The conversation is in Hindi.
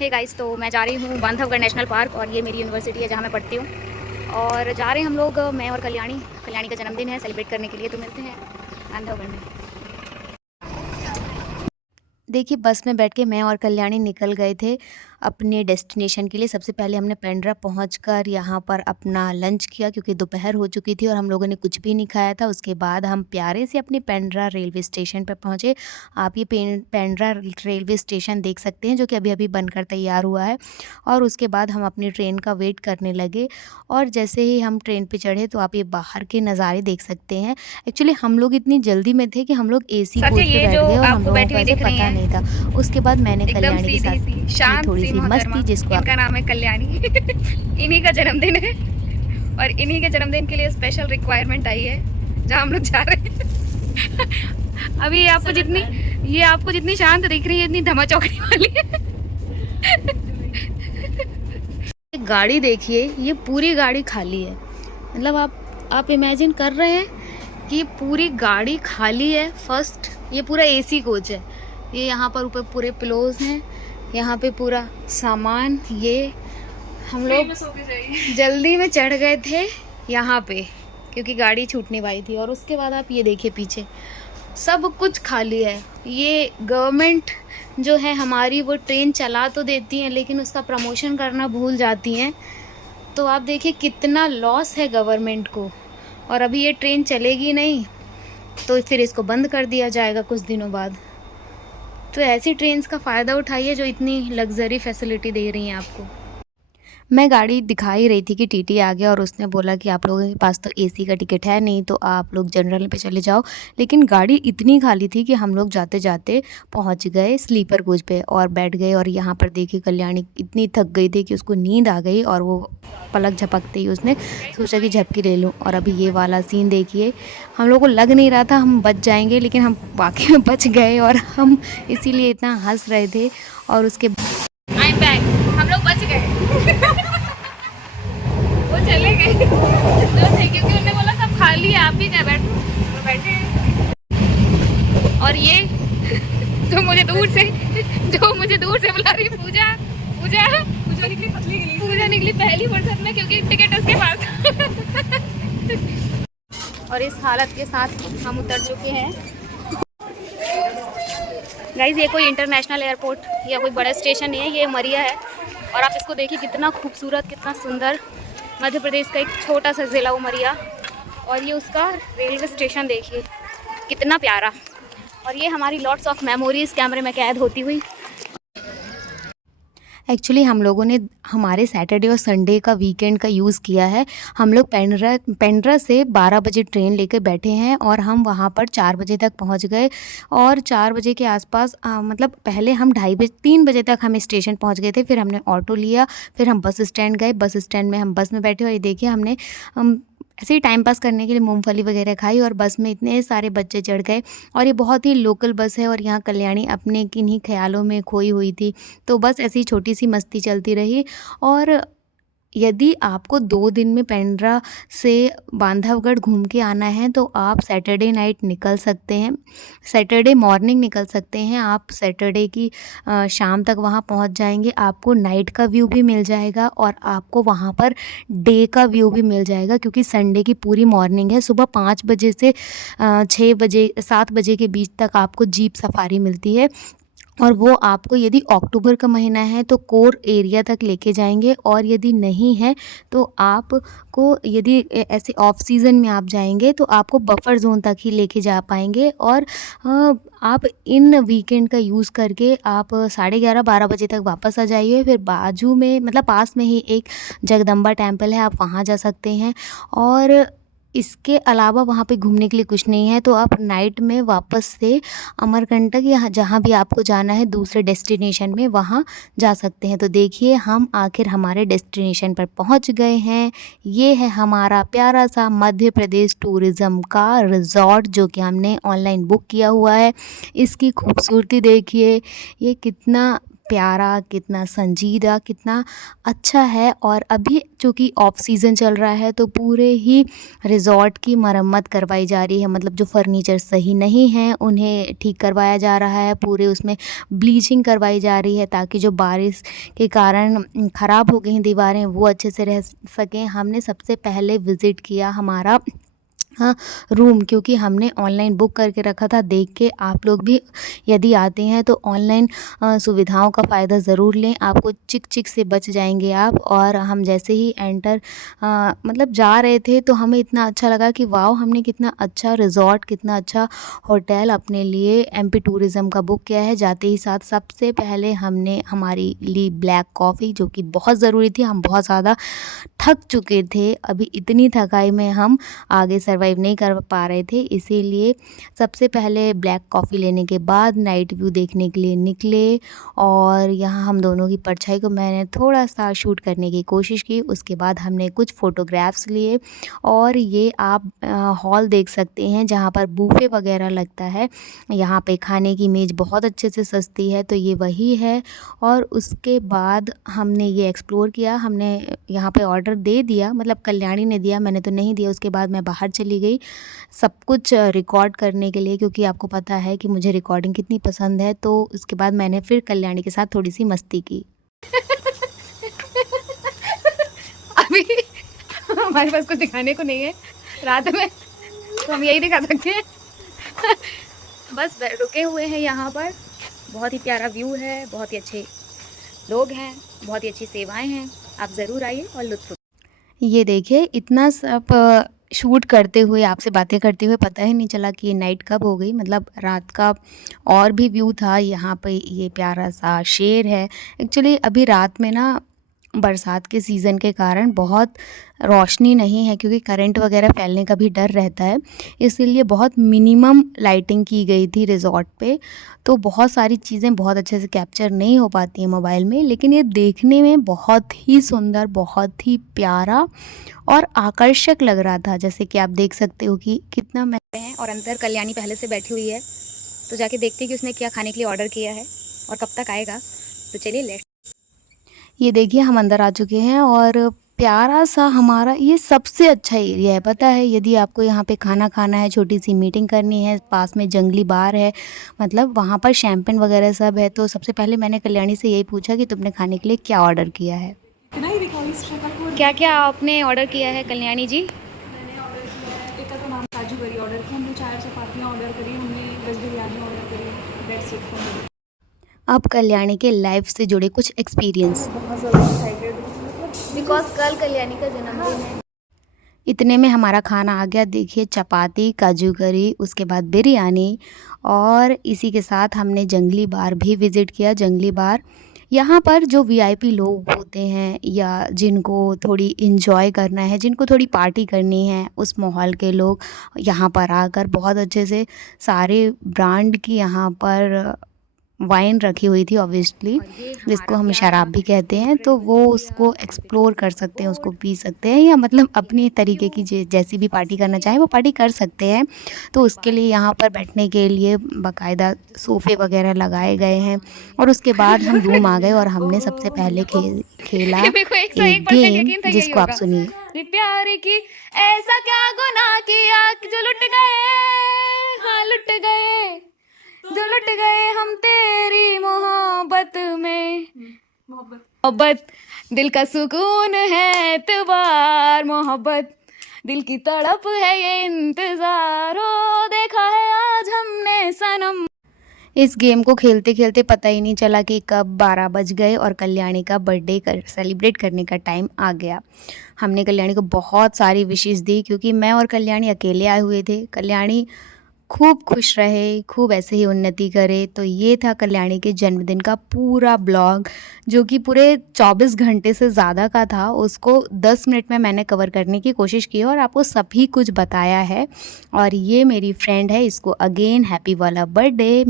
हे गाइस, तो मैं जा रही हूँ बांधवगढ़ नेशनल पार्क और ये मेरी यूनिवर्सिटी है जहाँ मैं पढ़ती हूँ। और जा रहे हैं हम लोग, मैं और कल्याणी का जन्मदिन है सेलिब्रेट करने के लिए। तो मिलते हैं बांधवगढ़ में। देखिए, बस में बैठ के मैं और कल्याणी निकल गए थे अपने डेस्टिनेशन के लिए। सबसे पहले हमने पेंड्रा पहुंचकर यहाँ पर अपना लंच किया क्योंकि दोपहर हो चुकी थी और हम लोगों ने कुछ भी नहीं खाया था। उसके बाद हम प्यारे से अपने पेंड्रा रेलवे स्टेशन पर पहुँचे। आप ये पेंड्रा रेलवे स्टेशन देख सकते हैं जो कि अभी अभी बनकर तैयार हुआ है। और उसके बाद हम अपनी ट्रेन का वेट करने लगे और जैसे ही हम ट्रेन पर चढ़े तो आप ये बाहर के नज़ारे देख सकते हैं। एक्चुअली हम लोग इतनी जल्दी में थे कि हम लोग AC कोच पे बैठ गए और हम लोगों को ऐसे पता नहीं था। उसके बाद मैंने कल्याणी के साथ थोड़ी सी मस्ती, जिसको इनका नाम है कल्याणी। इन्हीं का जन्मदिन है और इन्हीं के जन्मदिन के लिए स्पेशल रिक्वायरमेंट आई है जहाँ हम लोग जा रहे हैं। अभी ये आपको जितनी शांत दिख रही है इतनी धमा चौकड़ी वाली है। गाड़ी देखिए, ये पूरी गाड़ी खाली है। मतलब आप इमेजिन कर रहे हैं कि ये पूरी गाड़ी खाली है। फर्स्ट, ये पूरा AC कोच है। ये यहाँ पर ऊपर पूरे पिलोज हैं, यहाँ पे पूरा सामान। ये हम लोग जल्दी में चढ़ गए थे यहाँ पे क्योंकि गाड़ी छूटने वाली थी। और उसके बाद आप ये देखिए पीछे सब कुछ खाली है। ये गवर्नमेंट जो है हमारी, वो ट्रेन चला तो देती हैं लेकिन उसका प्रमोशन करना भूल जाती हैं। तो आप देखिए कितना लॉस है गवर्नमेंट को। और अभी ये ट्रेन चलेगी नहीं तो फिर इसको बंद कर दिया जाएगा कुछ दिनों बाद। तो ऐसी ट्रेन्स का फ़ायदा उठाइए जो इतनी लग्जरी फैसिलिटी दे रही हैं आपको। मैं गाड़ी दिखा ही रही थी कि TT आ गया और उसने बोला कि आप लोगों के पास तो AC का टिकट है नहीं, तो आप लोग जनरल पे चले जाओ। लेकिन गाड़ी इतनी खाली थी कि हम लोग जाते जाते पहुंच गए स्लीपर कोच पे और बैठ गए। और यहाँ पर देखिए कल्याणी इतनी थक गई थी कि उसको नींद आ गई और वो पलक झपकते ही उसने सोचा कि झपकी ले लूँ। और अभी ये वाला सीन देखिए, हम लोग को लग नहीं रहा था हम बच जाएंगे, लेकिन हम वाकई में बच गए और हम इसीलिए इतना हंस रहे थे। और उसके हम लोग बच गए। वो चले गए तो थे क्योंकि उन्होंने बोला सब खाली है, आप भी क्या बैठो, तो बैठे। और ये जो मुझे दूर से बुला रही पूजा निकली पहली फुर्सत में क्योंकि टिकट उसके पास था। और इस हालत के साथ हम उतर चुके हैं। गाइस, ये कोई इंटरनेशनल एयरपोर्ट या कोई बड़ा स्टेशन नहीं है, ये उमरिया है। और आप इसको देखिए कितना खूबसूरत, कितना सुंदर, मध्य प्रदेश का एक छोटा सा ज़िला उमरिया। और ये उसका रेलवे स्टेशन देखिए कितना प्यारा। और ये हमारी लॉट्स ऑफ मेमोरीज़ कैमरे में कैद होती हुई। एक्चुअली हम लोगों ने हमारे सैटरडे और संडे का वीकेंड का यूज़ किया है। हम लोग पेंड्रा से 12 बजे ट्रेन लेकर बैठे हैं और हम वहाँ पर 4 बजे तक पहुँच गए। और 4 बजे के आसपास मतलब पहले हम 3 बजे तक हम स्टेशन पहुँच गए थे। फिर हमने ऑटो लिया, फिर हम बस स्टैंड गए। बस स्टैंड में हम बस में बैठे और ये देखिए हमने ऐसे ही टाइम पास करने के लिए मूंगफली वगैरह खाई और बस में इतने सारे बच्चे चढ़ गए। और ये बहुत ही लोकल बस है और यहाँ कल्याणी अपने किन्हीं ख्यालों में खोई हुई थी। तो बस ऐसी छोटी सी मस्ती चलती रही। और यदि आपको 2 दिन में पेंड्रा से बांधवगढ़ घूम के आना है तो आप सैटरडे नाइट निकल सकते हैं, सैटरडे मॉर्निंग निकल सकते हैं। आप सैटरडे की शाम तक वहाँ पहुँच जाएंगे। आपको नाइट का व्यू भी मिल जाएगा और आपको वहाँ पर डे का व्यू भी मिल जाएगा क्योंकि संडे की पूरी मॉर्निंग है। सुबह 5 बजे से 7 बजे के बीच तक आपको जीप सफारी मिलती है। और वो आपको यदि अक्टूबर का महीना है तो कोर एरिया तक लेके जाएंगे और यदि नहीं है तो आपको, यदि ऐसे ऑफ सीज़न में आप जाएंगे तो आपको बफर जोन तक ही लेके जा पाएंगे। और आप इन वीकेंड का यूज़ करके आप 11:30-12 बजे तक वापस आ जाइए। फिर बाजू में मतलब पास में ही एक जगदम्बा टेम्पल है, आप वहाँ जा सकते हैं। और इसके अलावा वहाँ पे घूमने के लिए कुछ नहीं है। तो आप नाइट में वापस से अमरकंटक या जहाँ भी आपको जाना है दूसरे डेस्टिनेशन में वहाँ जा सकते हैं। तो देखिए हम आखिर हमारे डेस्टिनेशन पर पहुँच गए हैं। ये है हमारा प्यारा सा मध्य प्रदेश टूरिज़्म का रिज़ॉर्ट जो कि हमने ऑनलाइन बुक किया हुआ है। इसकी खूबसूरती देखिए, ये कितना प्यारा, कितना संजीदा, कितना अच्छा है। और अभी चूँकि ऑफ सीज़न चल रहा है तो पूरे ही रिज़ॉर्ट की मरम्मत करवाई जा रही है, मतलब जो फ़र्नीचर सही नहीं हैं उन्हें ठीक करवाया जा रहा है, पूरे उसमें ब्लीचिंग करवाई जा रही है ताकि जो बारिश के कारण ख़राब हो गई हैं दीवारें वो अच्छे से रह सकें। हमने सबसे पहले विज़िट किया हमारा रूम, क्योंकि हमने ऑनलाइन बुक करके रखा था। देख के आप लोग भी यदि आते हैं तो ऑनलाइन सुविधाओं का फ़ायदा ज़रूर लें, आपको चिक-चिक से बच जाएँगे आप। और हम जैसे ही एंटर मतलब जा रहे थे तो हमें इतना अच्छा लगा कि वाओ! हमने कितना अच्छा रिज़ॉर्ट, कितना अच्छा होटल अपने लिए एमपी टूरिज़्म का बुक किया है। जाते ही साथ सबसे पहले हमने हमारी ली ब्लैक कॉफ़ी, जो कि बहुत ज़रूरी थी। हम बहुत ज़्यादा थक चुके थे, अभी इतनी थकाई में हम आगे सर्वाइव नहीं कर पा रहे थे, इसीलिए सबसे पहले ब्लैक कॉफ़ी लेने के बाद नाइट व्यू देखने के लिए निकले। और यहाँ हम दोनों की परछाई को मैंने थोड़ा सा शूट करने की कोशिश की। उसके बाद हमने कुछ फ़ोटोग्राफ्स लिए। और ये आप हॉल देख सकते हैं जहाँ पर बूफे वगैरह लगता है। यहाँ पे खाने की मेज़ बहुत अच्छे से सजती है, तो ये वही है। और उसके बाद हमने ये एक्सप्लोर किया, हमने यहाँ पे ऑर्डर दे दिया, मतलब कल्याणी ने दिया, मैंने तो नहीं दिया। उसके बाद मैं बाहर चली गई सब कुछ रिकॉर्ड करने के लिए, क्योंकि आपको पता है कि मुझे रिकॉर्डिंग कितनी पसंद है। तो उसके बाद मैंने फिर कल्याणी के साथ थोड़ी सी मस्ती की। अभी हमारे पास कुछ दिखाने को नहीं है रात में, तो हम यही दिखा सकते हैं। बस रुके हुए हैं यहाँ पर, बहुत ही प्यारा व्यू है, बहुत ही अच्छे लोग हैं, बहुत ही अच्छी सेवाएं हैं। आप ज़रूर आइए और लुत्फ़ ये देखिए इतना सब शूट करते हुए, आपसे बातें करते हुए पता ही नहीं चला कि ये नाइट कब हो गई, मतलब रात का। और भी व्यू था यहाँ पे, ये प्यारा सा शेर है। एक्चुअली अभी रात में ना बरसात के सीज़न के कारण बहुत रोशनी नहीं है, क्योंकि करंट वगैरह फैलने का भी डर रहता है, इसीलिए बहुत मिनिमम लाइटिंग की गई थी रिज़ॉर्ट पे। तो बहुत सारी चीज़ें बहुत अच्छे से कैप्चर नहीं हो पाती हैं मोबाइल में, लेकिन ये देखने में बहुत ही सुंदर, बहुत ही प्यारा और आकर्षक लग रहा था। जैसे कि आप देख सकते हो कि कितना मैं हैं। और अंदर कल्याणी पहले से बैठी हुई है, तो जाके देखते हैं कि उसने क्या खाने के लिए ऑर्डर किया है और कब तक आएगा। तो चलिए लेट्स। ये देखिए हम अंदर आ चुके हैं। और प्यारा सा हमारा ये सबसे अच्छा एरिया है, पता है। यदि आपको यहाँ पे खाना खाना है, छोटी सी मीटिंग करनी है, पास में जंगली बार है, मतलब वहाँ पर शैम्पेन वगैरह सब है। तो सबसे पहले मैंने कल्याणी से यही पूछा कि तुमने खाने के लिए क्या ऑर्डर किया है। क्या क्या आपने ऑर्डर किया है कल्याणी जी? मैंने ऑर्डर किया है, एक का तो नाम काजू करी ऑर्डर किया, हमने 4 चपातियाँ ऑर्डर करी, हमने 10 बिरयानी ऑर्डर करी। That's it for me. अब कल्याणी के लाइफ से जुड़े कुछ एक्सपीरियंस। बहुत ज़्यादा एक्साइटेड हूँ, बिकॉज कल कल्याणी का जन्मदिन है। इतने में हमारा खाना आ गया। देखिए चपाती, काजू करी, उसके बाद बिरयानी, और इसी के साथ हमने जंगली बार भी विज़िट किया। जंगली बार यहाँ पर जो वीआईपी लोग होते हैं, या जिनको थोड़ी इन्जॉय करना है, जिनको थोड़ी पार्टी करनी है, उस माहौल के लोग यहाँ पर आकर बहुत अच्छे से सारे ब्रांड की यहाँ पर वाइन रखी हुई थी ऑब्वियसली, जिसको हम शराब भी कहते हैं। तो वो उसको एक्सप्लोर कर सकते हैं, उसको पी सकते हैं, या मतलब अपनी तरीके की जैसी भी पार्टी करना चाहें वो पार्टी कर सकते हैं। तो उसके लिए यहाँ पर बैठने के लिए बाकायदा सोफ़े वगैरह लगाए गए हैं। और उसके बाद हम रूम आ गए और हमने सबसे पहले खेला मेरे को एक एक गेम, जिसको आप सुनिए। प्यार की ऐसा क्या गुनाह किया कि जो लुट गए, हाँ लुट गए, जो लुट गए हम तेरी मोहब्बत में। मोहब्बत दिल का सुकून है, एतबार मोहब्बत दिल की तड़प है, ये इंतजार हो देखा है आज हमने सनम। इस गेम को खेलते खेलते पता ही नहीं चला कि कब 12 बज गए और कल्याणी का बर्थडे सेलिब्रेट करने का टाइम आ गया। हमने कल्याणी को बहुत सारी विशेस दी, क्योंकि मैं और कल्याणी अकेले आए हुए थे। कल्याणी खूब खुश रहे, खूब ऐसे ही उन्नति करे। तो ये था कल्याणी के जन्मदिन का पूरा ब्लॉग, जो कि पूरे 24 घंटे से ज़्यादा का था। उसको 10 मिनट में मैंने कवर करने की कोशिश की और आपको सभी कुछ बताया है। और ये मेरी फ्रेंड है, इसको अगेन हैप्पी वाला बर्थडे।